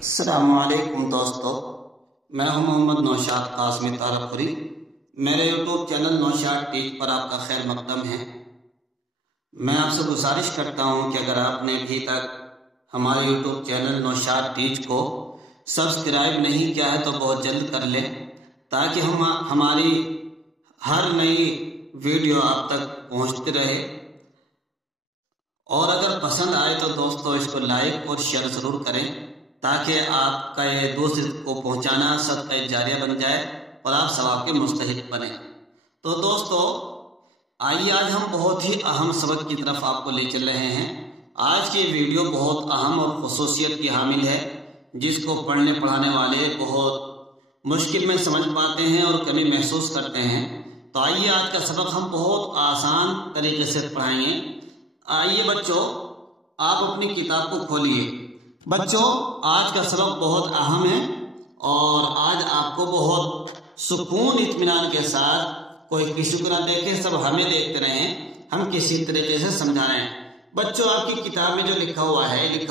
السلام علیکم دوستو، میں ہوں محمد نوشاد قاسمی طارقپوری۔ میرے یوٹیوب چینل نوشاد ٹیچ پر آپ کا خیر مقدم ہے۔ میں آپ سے گزارش کرتا ہوں کہ اگر آپ نے ابھی تک ہمارے یوٹیوب چینل نوشاد ٹیچ کو سبسکرائب نہیں کیا ہے تو بہت جلد کر لیں، تاکہ ہماری ہر نئی ویڈیو آپ تک پہنچتی رہے۔ اور اگر پسند آئے تو دوستو اس کو لائک اور شیئر ضرور کریں، تاکہ آپ کا یہ دوسرے کو پہنچانا صدقہ جاریہ بن جائے اور آپ ثواب کے مستحق بنیں۔ تو دوستو آئیے آج ہم بہت ہی اہم سبق کی طرف آپ کو لے چل رہے ہیں۔ آج کی ویڈیو بہت اہم اور خصوصیت کی حامل ہے، جس کو پڑھنے پڑھانے والے بہت مشکل میں سمجھ پاتے ہیں اور کمی محسوس کرتے ہیں۔ تو آئیے آج کا سبق ہم بہت آسان طریقے سے پڑھائیں گے۔ آئیے بچوں، آپ اپنی کتاب کو کھولیے۔ بچوں آج کا سبق بہت اہم ہے اور آج آپ کو بہت سکون اطمینان کے ساتھ کوئی کسی کو نہ دیکھے، سب ہمیں دیکھتے رہیں، ہم کسی طریقے سے سمجھا رہے ہیں۔ بچوں آپ کی کتاب میں جو لکھا ہوا ہے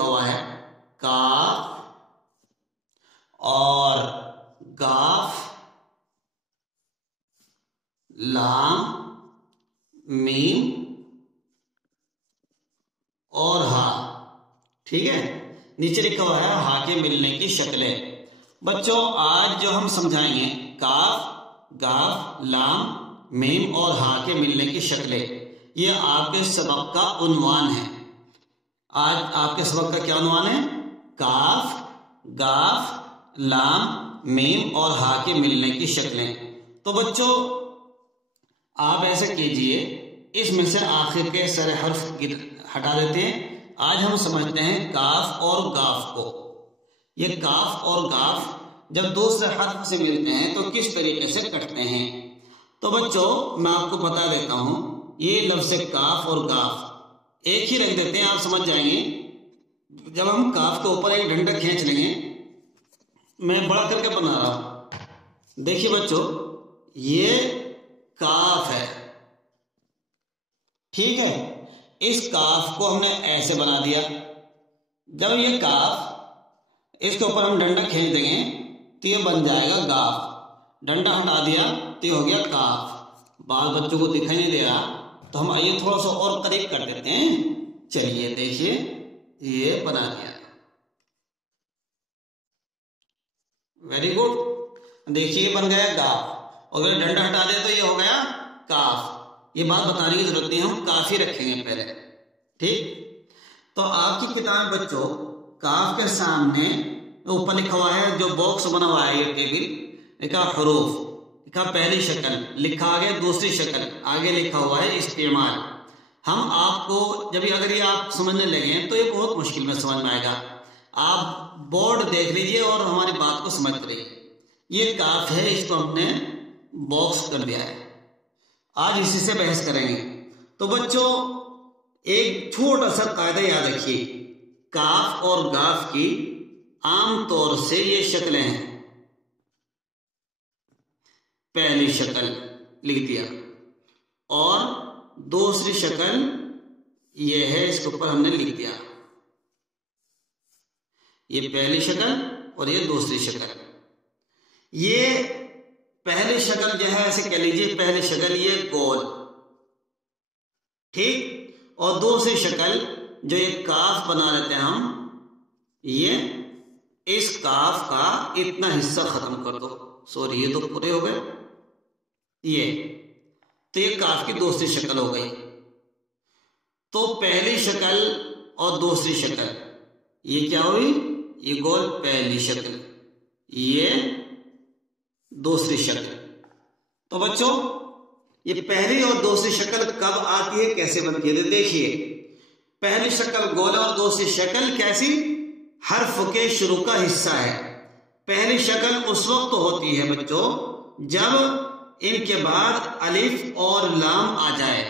کاف اور گاف، لام، میم اور ہا، ٹھیک ہے؟ نیچے لکھا ہوا ہے ہا کے ملنے کی شکلیں۔ بچوں آج جو ہم سمجھائیں گے کاف، گاف، لام، میم اور ہا کے ملنے کی شکلیں، یہ آپ کے سبق کا عنوان ہے۔ آج آپ کے سبق کا کیا عنوان ہے؟ کاف، گاف، لام، میم اور ہا کے ملنے کی شکلیں۔ تو بچوں آپ ایسا کیجئے، اس میں سے آخر کے سر حرف ہٹا دیتے ہیں۔ آج ہم سمجھتے ہیں کاف اور گاف کو۔ یہ کاف اور گاف جب دوسرے حرف سے ملتے ہیں تو کس طریقے سے کٹتے ہیں۔ تو بچوں میں آپ کو بتا دیتا ہوں، یہ لفظ کاف اور گاف ایک ہی رکھ دیتے ہیں، آپ سمجھ جائیں گے۔ جب ہم کاف کے اوپر ایک ڈنڈا کھینچ لیں گے، میں بڑا کر کے بنا رہا ہوں، دیکھیے بچوں یہ کاف ہے، ٹھیک ہے؟ اس کاف کو ہم نے ایسے بنا دیا۔ جب یہ کاف، اس کے اوپر ہم ڈنڈا کھینچ دیں گے تو یہ بن جائے گا گاف۔ ڈنڈا ہٹا دیا تو یہ ہو گیا کاف۔ بعض بچوں کو دکھائی نہیں دے رہا تو ہم آئیے تھوڑا سا اور قریب کر دیتے ہیں۔ چلیے دیکھیے یہ بنا دیا، ویری گڈ۔ دیکھیے بن گیا گاف، اور اگر ڈنڈا ہٹا دے تو یہ ہو گیا کاف۔ یہ بات بتانے کی ضرورت نہیں، ہم کافی رکھیں گے پہلے، ٹھیک؟ تو آپ کی کتاب بچوں کاف کے سامنے اوپر لکھا ہوا ہے، جو باکس بنا ہوا ہے یہ ٹیبل، لکھا حروف، لکھا پہلی شکل، لکھا آگے دوسری شکل، آگے لکھا ہوا ہے استعمال۔ ہم آپ کو جب اگر یہ آپ سمجھنے لگیں تو یہ بہت مشکل میں سمجھ میں آئے گا۔ آپ بورڈ دیکھ لیجئے اور ہماری بات کو سمجھ رہیے۔ یہ کاف ہے، اس کو ہم نے باکس کر دیا ہے۔ آج اسی سے بحث کریں گے۔ تو بچوں ایک چھوٹا سا قاعدہ یاد رکھیے، کاف اور گاف کی عام طور سے یہ شکلیں ہیں۔ پہلی شکل لکھ دیا اور دوسری شکل یہ ہے، اس کے اوپر ہم نے لکھ دیا۔ یہ پہلی شکل اور یہ دوسری شکل۔ یہ پہلی شکل جو ہے ایسے کہہ لیجیے، پہلی شکل یہ گول، ٹھیک؟ اور دوسری شکل جو یہ کاف بنا لیتے ہیں ہم، یہ اس کاف کا اتنا حصہ ختم کر دو، سوری یہ تو پورے ہو گئے، یہ تو یہ کاف کی دوسری شکل ہو گئی۔ تو پہلی شکل اور دوسری شکل یہ کیا ہوئی؟ یہ گول پہلی شکل، یہ دوسری شکل۔ تو بچوں یہ پہلی اور دوسری شکل کب آتی ہے، کیسے بنتی ہے؟ دیکھیے پہلی شکل گول اور دوسری شکل کیسی؟ حرف کے شروع کا حصہ ہے۔ پہلی شکل اس وقت ہوتی ہے بچوں جب ان کے بعد الف اور لام آ جائے۔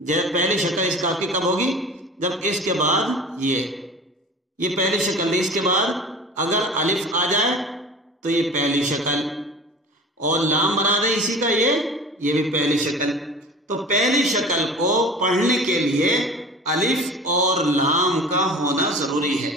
جب پہلی شکل اس کاف کی کب ہوگی؟ جب اس کے بعد یہ پہلی شکل نہیں، اس کے بعد اگر الف آ جائے تو یہ پہلی شکل، اور لام بنا دے اسی کا یہ بھی پہلی شکل۔ تو پہلی شکل کو پڑھنے کے لیے الف اور لام کا ہونا ضروری ہے۔